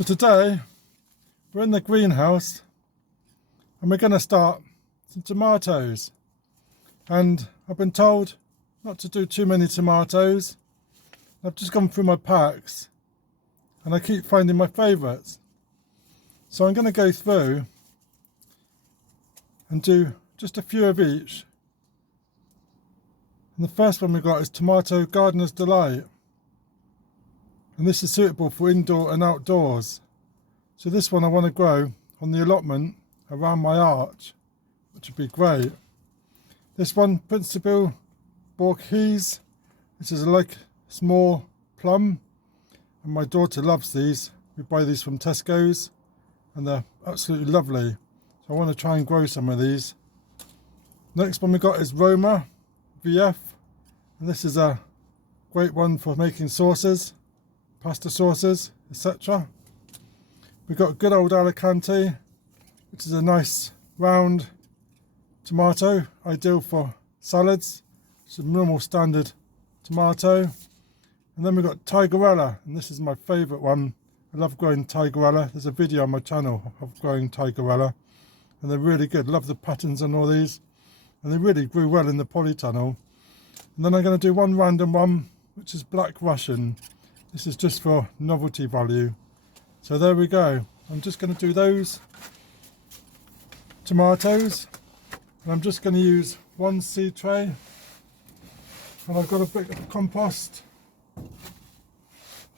So today we're in the greenhouse and we're going to start some tomatoes, and I've been told not to do too many tomatoes. I've just gone through my packs and I keep finding my favourites, so I'm going to go through and do just a few of each. And the first one we've got is Tomato Gardener's Delight, and this is suitable for indoor and outdoors. So this one I want to grow on the allotment around my arch, which would be great. This one, Principal Borghese, this is like small plum, and my daughter loves these. We buy these from Tesco's and they're absolutely lovely. So I want to try and grow some of these. Next one we got is Roma VF, and this is a great one for making sauces, pasta sauces, etc. We've got good old Alicante, which is a nice round tomato, ideal for salads. It's a normal standard tomato. And then we've got Tigerella, and this is my favourite one. I love growing Tigerella. There's a video on my channel of growing Tigerella, and they're really good. Love the patterns on all these, and they really grew well in the polytunnel. And then I'm going to do one random one, which is Black Russian. This is just for novelty value. So there we go. I'm just going to do those tomatoes, and I'm just going to use one seed tray, and I've got a bit of compost.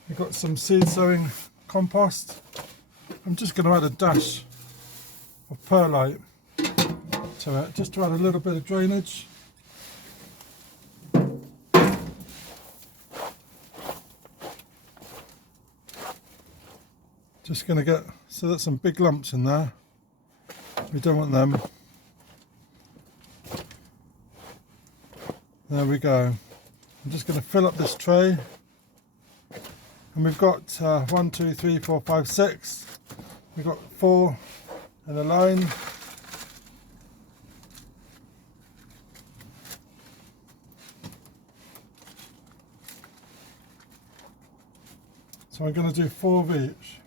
I've got some seed sowing compost. I'm just going to add a dash of perlite to it, just to add a little bit of drainage. Just going to get, so that's some big lumps in there. We don't want them. There we go. I'm just going to fill up this tray. And we've got 1, 2, 3, 4, 5, 6. We've got 4 in a line. So I'm going to do 4 of each.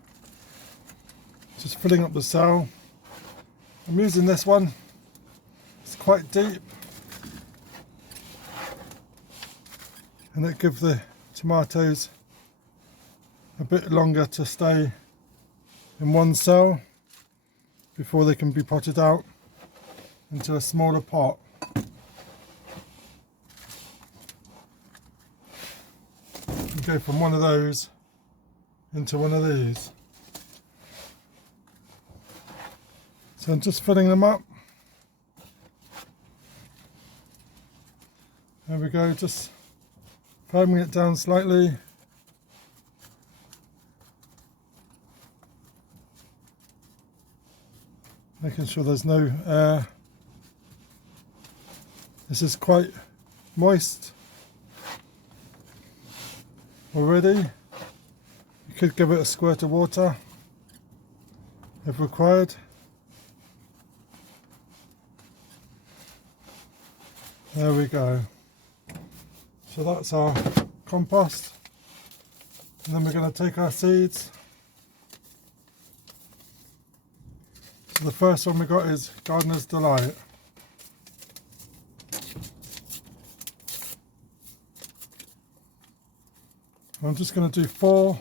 Just filling up the cell. I'm using this one. It's quite deep, and it gives the tomatoes a bit longer to stay in one cell before they can be potted out into a smaller pot. And go from one of those into one of these. So I'm just filling them up. There we go, just firming it down slightly. Making sure there's no air. This is quite moist already. You could give it a squirt of water if required. There we go. So that's our compost. And then we're going to take our seeds. So the first one we got is Gardener's Delight. I'm just going to do 4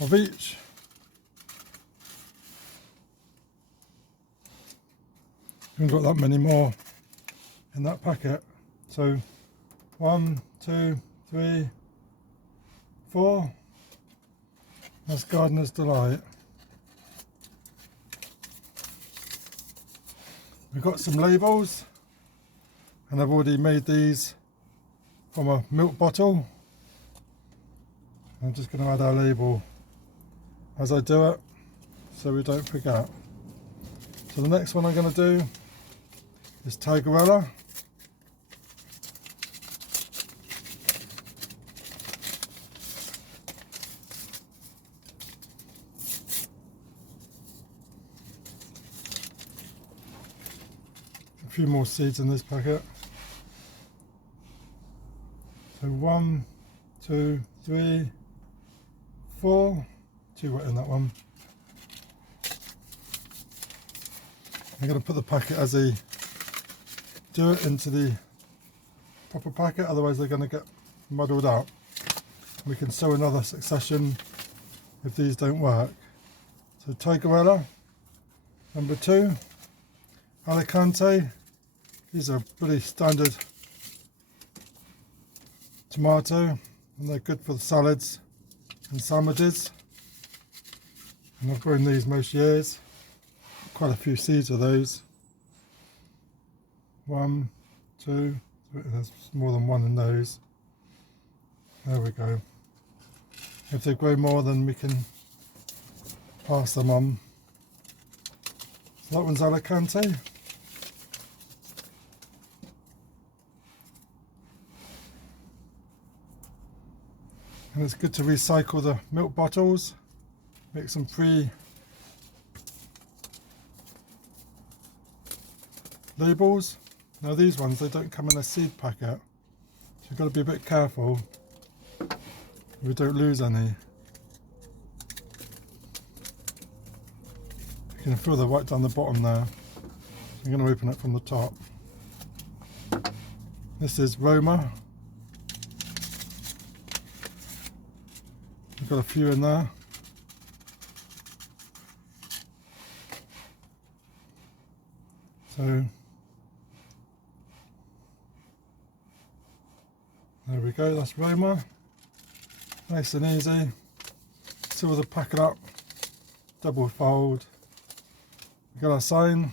of each. Haven't got that many more in that packet. So 1, 2, 3, 4. That's Gardener's Delight. We've got some labels, and I've already made these from a milk bottle. I'm just going to add our label as I do it, so we don't forget. So the next one I'm going to do is Tigerella. A few more seeds in this packet. So 1, 2, 3, 4, too wet in that one. I'm going to put the packet as they do it into the proper packet, otherwise they're going to get muddled up. We can sew another succession if these don't work. So Tigerella, number 2, Alicante, these are pretty standard tomato and they're good for the salads and sandwiches. And I've grown these most years, quite a few seeds of those. 1, 2, there's more than one in those. There we go. If they grow more, then we can pass them on. So that one's Alicante. And it's good to recycle the milk bottles, make some free labels. Now these ones, they don't come in a seed packet, so you've got to be a bit careful we don't lose any. You can feel they're right down the bottom there. I'm going to open it from the top. This is Roma. We've got a few in there. So there we go, that's Roma. Nice and easy. Seal the packet up, double fold. We've got our sign.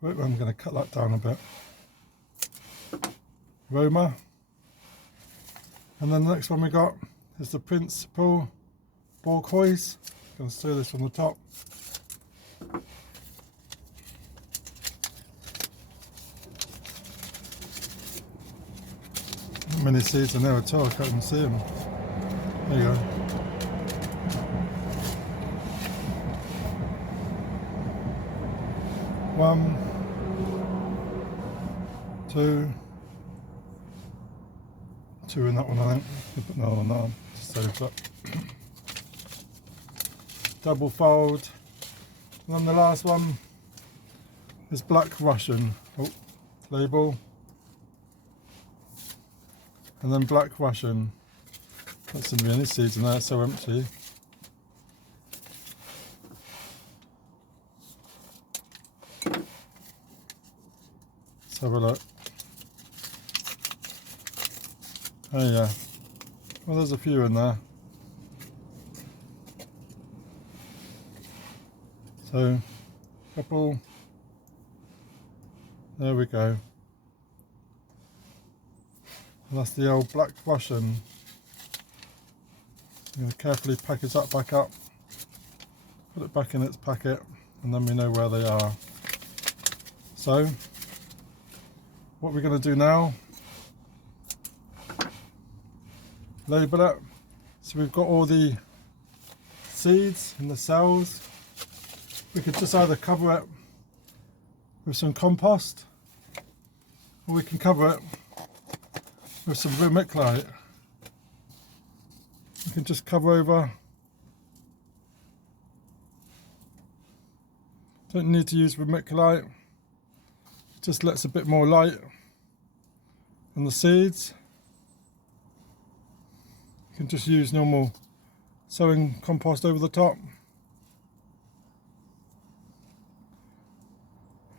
I'm going to cut that down a bit. Roma. And then the next one we got is the Principal Borghese. Going to sew this from the top. Not many seeds in there at all, I can't even see them. There you go. One, 2, 2 in that one, I think. Put another one on, just so it's up. Double fold. And then the last one is Black Russian. Oh, label. And then Black Russian. Not seem to be any seeds in there, it's so empty. Let's have a look. Oh yeah. Well, there's a few in there. So, couple. There we go. And that's the old Black Russian. I'm going to carefully package that back up, put it back in its packet, and then we know where they are. So, what we're going to do now, label it. So we've got all the seeds in the cells. We could just either cover it with some compost, or we can cover it with some vermiculite. You can just cover over. Don't need to use vermiculite. It just lets a bit more light on the seeds. You can just use normal sowing compost over the top.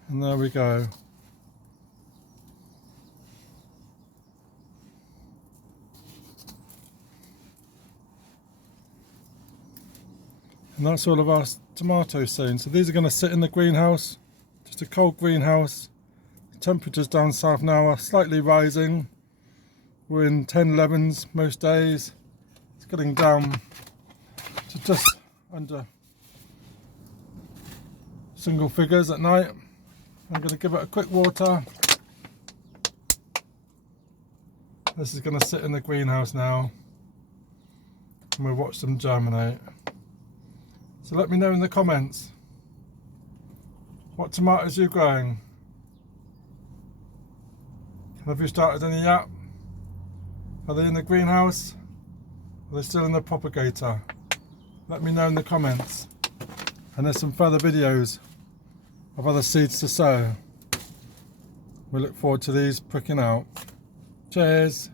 And there we go. And that's all of our tomatoes sown. So these are going to sit in the greenhouse, just a cold greenhouse. The temperatures down south now are slightly rising. We're in 10 11s most days. It's getting down to just under single figures at night. I'm going to give it a quick water. This is going to sit in the greenhouse now, and we'll watch them germinate. So let me know in the comments what tomatoes you're growing. Have you started any yet? Are they in the greenhouse? Are they still in the propagator? let me know in the comments. And there's some further videos of other seeds to sow. We look forward to these pricking out. Cheers.